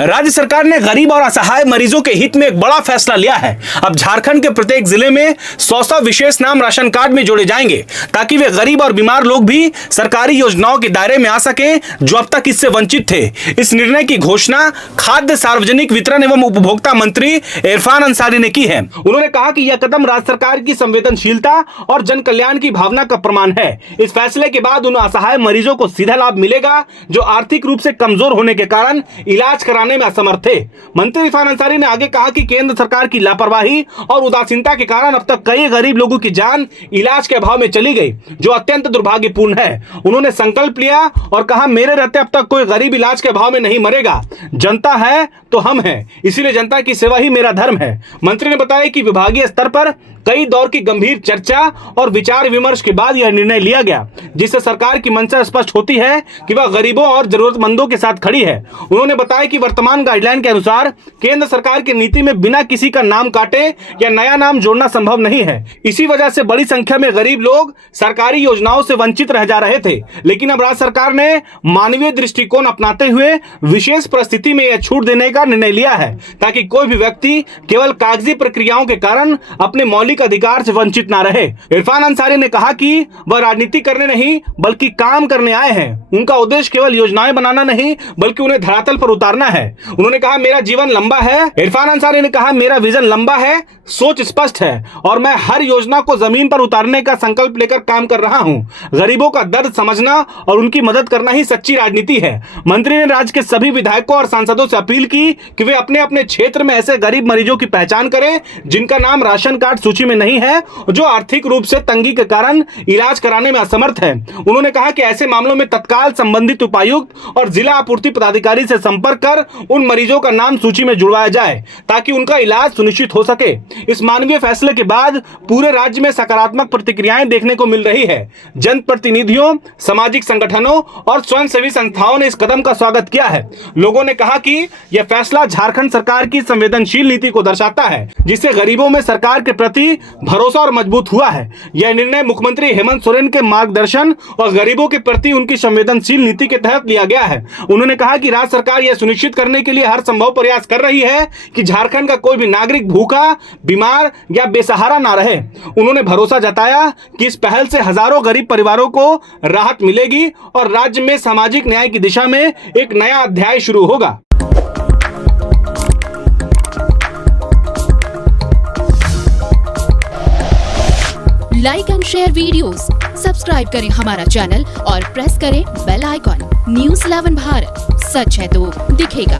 राज्य सरकार ने गरीब और असहाय मरीजों के हित में एक बड़ा फैसला लिया है। अब झारखंड के प्रत्येक जिले में 100 विशेष नाम राशन कार्ड में जोड़े जाएंगे ताकि वे गरीब और बीमार लोग भी सरकारी योजनाओं के दायरे में आ सकें जो अब तक इससे वंचित थे। इस निर्णय की घोषणा खाद्य सार्वजनिक वितरण एवं उपभोक्ता मंत्री इरफान अंसारी ने की है। उन्होंने कहा कि यह कदम राज्य सरकार की संवेदनशीलता और जन कल्याण की भावना का प्रमाण है। इस फैसले के बाद उन असहाय मरीजों को सीधा लाभ मिलेगा जो आर्थिक रूप से कमजोर होने के कारण इलाज कराने में असमर्थ थे। मंत्री इरफान अंसारी ने आगे कहा कि केंद्र सरकार की लापरवाही और उदासीनता के कारण अब तक कई गरीब लोगों की जान इलाज के अभाव में चली गई, जो अत्यंत दुर्भाग्यपूर्ण है। उन्होंने संकल्प लिया और कहा, मेरे रहते अब तक कोई गरीब इलाज के अभाव में नहीं मरेगा। जनता है तो हम हैं, इसीलिए जनता की सेवा ही मेरा धर्म है। मंत्री ने बताया कि विभागीय स्तर पर कई दौर की गंभीर चर्चा और विचार विमर्श के बाद यह निर्णय लिया गया, जिससे सरकार की मंशा स्पष्ट होती है कि वह गरीबों और जरूरतमंदों के साथ खड़ी है। उन्होंने बताया कि वर्तमान गाइडलाइन के अनुसार केंद्र सरकार की नीति में बिना किसी का नाम काटे या नया नाम जोड़ना संभव नहीं है। इसी वजह से बड़ी संख्या में गरीब लोग सरकारी योजनाओं से वंचित रह जा रहे थे, लेकिन अब राज्य सरकार ने मानवीय दृष्टिकोण अपनाते हुए विशेष परिस्थिति में यह छूट देने का निर्णय लिया है ताकि कोई भी व्यक्ति केवल कागजी प्रक्रियाओं के कारण अपने मौलिक अधिकार से वंचित ना रहे। इरफान अंसारी ने कहा कि वह राजनीति करने नहीं बल्कि काम करने आए हैं। उनका उद्देश्य केवल योजनाएं बनाना नहीं बल्कि उन्हें धरातल पर उतारना है। उन्होंने कहा, मेरा जीवन लंबा है। इरफान अंसारी ने कहा, मेरा विजन लंबा है, सोच स्पष्ट है और मैं हर योजना को जमीन पर उतारने का संकल्प लेकर काम कर रहा हूं। गरीबों का दर्द समझना और उनकी मदद करना ही सच्ची राजनीति है। मंत्री ने राज्य के सभी विधायकों और सांसदों से अपील की कि वे अपने अपने क्षेत्र में ऐसे गरीब मरीजों की पहचान करें जिनका नाम राशन कार्ड सूची में नहीं है, जो आर्थिक रूप से तंगी के कारण इलाज कराने में असमर्थ है। उन्होंने कहा कि ऐसे मामलों में तत्काल संबंधित उपायुक्त और जिला आपूर्ति पदाधिकारी से संपर्क कर उन मरीजों का नाम सूची में जुड़वाया जाए ताकि उनका इलाज सुनिश्चित हो सके। इस मानवीय फैसले के बाद पूरे राज्य में सकारात्मक प्रतिक्रियाएं देखने को मिल रही है। जनप्रतिनिधियों, सामाजिक संगठनों और स्वयंसेवी संस्थाओं ने इस कदम का स्वागत किया है। लोगों ने कहा कि यह फैसला झारखंड सरकार की संवेदनशील नीति को दर्शाता है, जिससे गरीबों में सरकार के प्रति भरोसा और मजबूत हुआ है। यह निर्णय मुख्यमंत्री हेमंत सोरेन के मार्गदर्शन और गरीबों के प्रति उनकी संवेदनशील नीति के तहत लिया गया है। उन्होंने कहा कि राज्य सरकार यह सुनिश्चित करने के लिए हर संभव प्रयास कर रही है कि झारखंड का कोई भी नागरिक भूखा, बीमार या बेसहारा ना रहे। उन्होंने भरोसा जताया कि इस पहल से हजारों गरीब परिवारों को राहत मिलेगी और राज्य में सामाजिक न्याय की दिशा में एक नया अध्याय शुरू होगा। Like and share videos, subscribe करें हमारा चैनल और प्रेस करें बेल आइकॉन। न्यूज़ 11 भारत, सच है तो दिखेगा।